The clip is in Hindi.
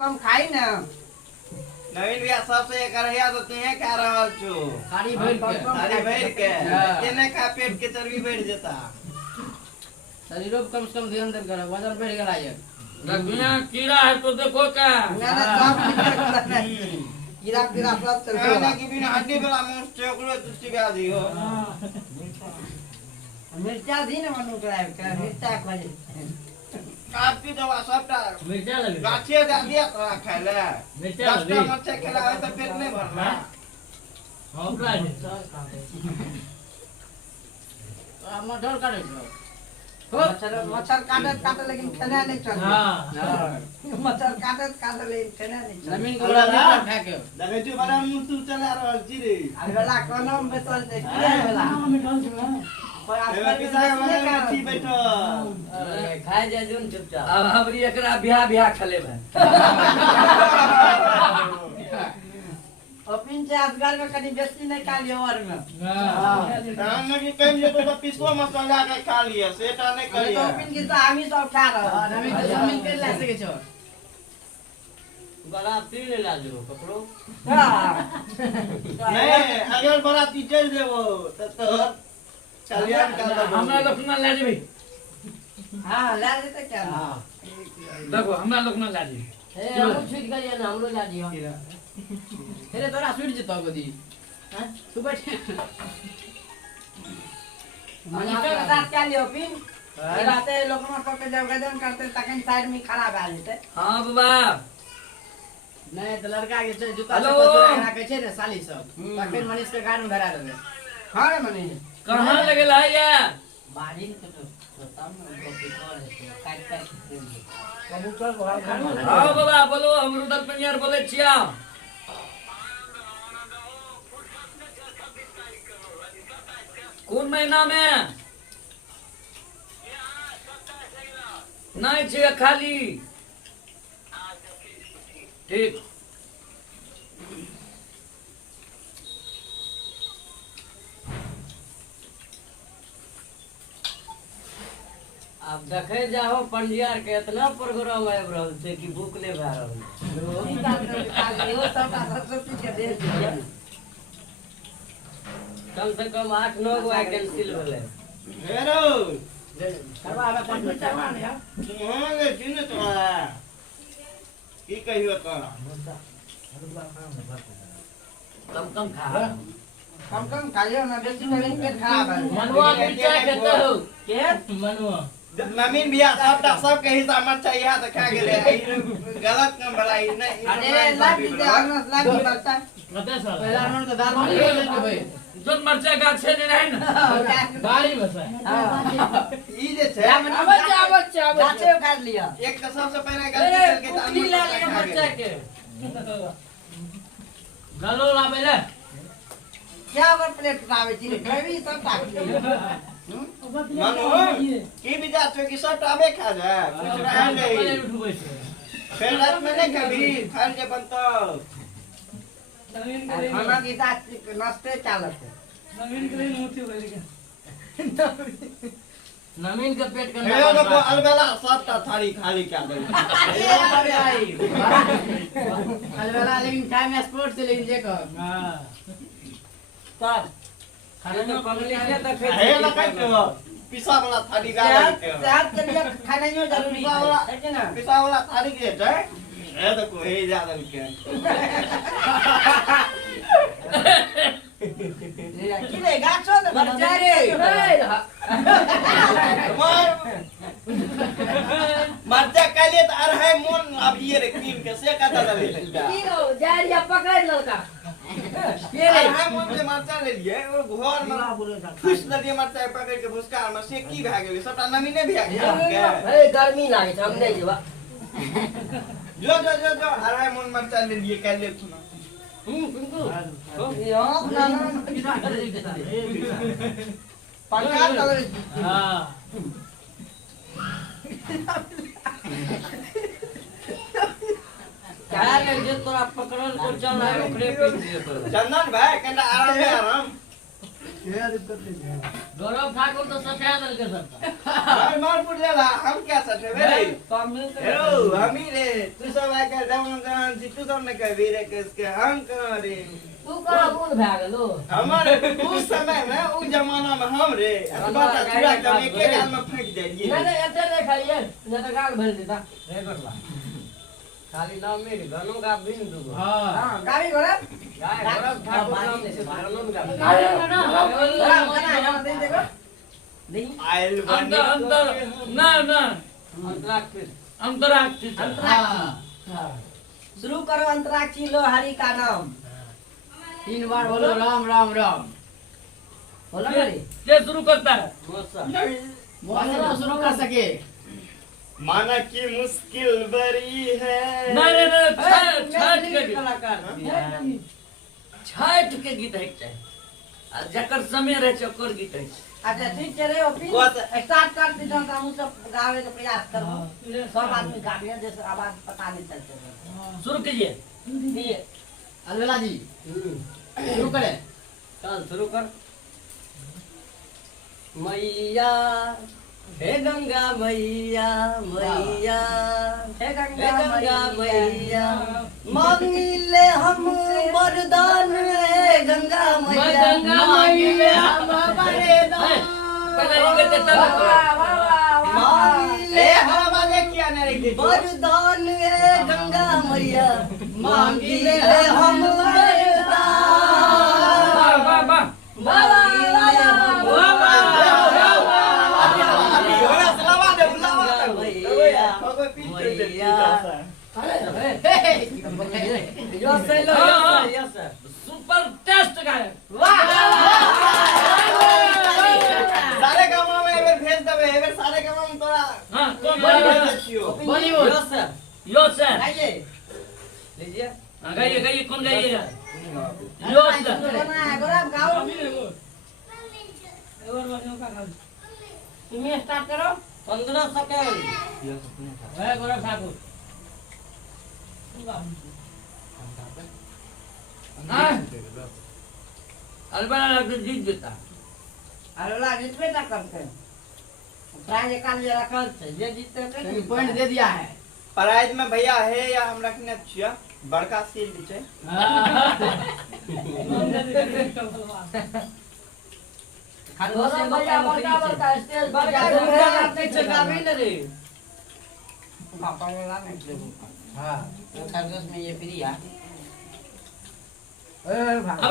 कम खाई ना नवीन भैया सबसे करहिया तो तुहे खा रहल छु खाली भर के तेने खा पेट के चर्बी बढ़ जाता शरीरों पर कम से कम ध्यान देकर वजन बढ़ गया है रघुना कीड़ा है तो देखो क्या कीड़ा कीड़ा सब चल खाना की बिना हड्डी वाला मांस चोकलो तुष्टि व्याधि हो मिर्चा दी ना मनु कराए मिर्चा खोजे आपकी दवा सबटा मिर्चा लगे गाछे दे दिया तोरा खाए ले मिर्चा 10 टा मरचा खिलावे तो पेट नहीं भरना हम का मटर करे मच्छर काटे लेकिन खाना नहीं चल हां मच्छर काटे लेकिन खाना नहीं चल जमीन को बड़ा फेंके देखे छु बड़ा मुंह तू चला रहल छी रे अरे वाला कोनो में चल दे वाला पर एमे पिसा वाला काठी बैठो खाए जा जोन चुपचाप अब हमरी एकरा बियाह खेले में ओपिन से असगर में कहीं बेसी नहीं खा लियो और में धान की कम जे तो पिसवा मसाला के खा लिया सेटा नहीं तो करिया ओपिन की तो हम ही सब खा रहे नमी तो जमीन के ले सके छो बड़ा तीन ला दो पकड़ो नहीं अगर बड़ा चल देबो तो कल्याण का हमरा लोग ना ले जेबी हां ले लेते क्या देखो हमरा लोग ना ले जेबी ए हम छूट गया ना हमरो ला दियो तेरे तोरा छूट जतो गोदी हां तू बैठ मनी के साथ क्या लियो ओपिन ये बातें लोग में पक जब गजन करते तकन साइड में खराब आ जाते हां बाबा नहीं तो लड़का के जूता हेलो। से तोरा के छे ने साली सब तखन मनीष के गान धरा देबे हां रे मनी कहां लगेला है ये बाड़ी के तो बताओ ना कॉपी कर है काट कबूतर घर हां बाबा बोलो हम रुदल पंजार बोले छिया कौन महीना में नहीं छिए खाली ठीक अब देखे जाओ पंडियार के इतना प्रोग्राम आब रहल छै कि भूख ले भा रहल कम से कम 8-9 गो कैंसिल भेलै हेरो करवा वहां ले जिन तोरा की कहियो तो कम खा कम खाइयो ना बेसी नहीं पेट खराब है मनवा मिर्चा खेते हो के मनवा नवीन भैया सबटा सबके हिसाब मत चाहिए तो खा गेले गलत काम भलाई नहीं अरे लाभ दे अगन लाभ बता कते साल पहला मन तो दाल में ले लेते भाई जोन मरचा गाछे ने नहीं ना बाड़ी बसा ई जे छै गाछे काट लिया एक तो सबसे पहले गलती करके कुली ला ले मरचा के गलो लाबे ले क्या ओवर प्लेट बनावे छी ग्रेवी सब काट लिया मानो की विचार छै कि सब टाबे खा जा कुछ रह पहले गई उठबै छै फिर रात में नहीं कभी खाल के बनतो खाना की साथ नाश्ते चालत है नवीन के लिए मोती बोले के नमीन के पेट के हे लोगो अलबेला सबटा थाली खाली कर दे अलवेला लेकिन टाइम स्पोर्ट से लेकिन जे कह हां तब खाना तो पगले है तो फिर हे लगा के पिसा वाला थाली गाल के सेहत के लिए खाना ही जरूरी है कि ना पिसा वाला थाली के छै हे देखो हे ज्यादा के कि रे गाछो तो मरचा रे मरचा काले त अरहाय मन अबिए रे क्रीम के से कता ले की हो जारिया पकड़ ललका ये रे अरहाय मन से मरचा ले लिए और घर में खुश लगे मरचा पकड़ के भुसकार में से की भ गेलै सबटा नमीने भ गेलै ए गर्मी लागे छै हम नहीं जेबा जो अरहाय मन मरचा ले लिए काले सुना यहाँ ना पंखा चल हां क्या ले जे तोरा पकड़ल को चल है ओकरे पीट दिए तो चंदन भाई कना आराम में आराम क्या दिक्कत नहीं है गौरव ठाकुर तो सफेद दल के सकता मार फुट जाला हम क्या सटे रे कांग्रेस हेलो हम ही रे तू सब आके जवान जवान जी तू सब ने कह वीरे किसके हम कहां रे तू कहां बूढ़ भै गेलो हमारे उस समय में उस जमाना में हम रे बात चुरा के एक एक गाल में फेंक देलिए नहीं नहीं ऐसे नहीं खाइए न तो गाल भर देता रे करला खाली नाम में गनो का बिन दू हां हां गाड़ी घोड़ा गाय गौरव ठाकुर नाम से गनो का अरे ना ना दे देखो नहीं आयल अंतर अंतर ना ना अंतराक्षी अंतराक्षी हां शुरू करो अंतराक्षी लो हरि का नाम 3 बार बोलो राम राम राम बोलो ना रे ये शुरू करता है बोलो शुरू कर सके माना की मुश्किल बड़ी है नहीं नहीं नहीं छठ के गीत कलाकार छठ के गीत है आ जकर समय रहे चक्कर गीत है अच्छा ठीक है रे ओपी स्टार्ट कर दी तो हम सब गावे के प्रयास करबो सब आदमी गावे जैसे आवाज पता नहीं चलते शुरू कीजिए अलवेला जी शुरू करें चल शुरू कर मैया हे गंगा मैया मैया हे गंगा मैया मांगिले हम वरदान हे गंगा मैया मांगिले हम वरदान पहले ये कहते तब ए हम आगे क्या ना रे वरदान हे गंगा मैया मांगिले हम वरदान वाह वाह सुपर टेस्ट गाय सारे गांव में एबर भेज देबे एबर सारे गांव में तोरा हां कौन बॉलीवुड यो सर गाइए लीजिए गाइए गाइए कौन गाइएगा यो सर गौरव गाओ तुम्हें स्टार्ट करो 15 सेकंड है गौरव ठाकुर हां अलबला लगता जीत देता अरे ला जितबे ना करते प्राइज एकाल जे रखल छै जे जीतते तो पॉइंट दे दिया है प्राइज में भैया है या हम रखने छिया बड़का सील छै खानो से बड़ा बड़का स्टेज बड़का छै गावे न रे पापा ने ला नहीं हां खरगोश में ये फ्री है ए भाई अब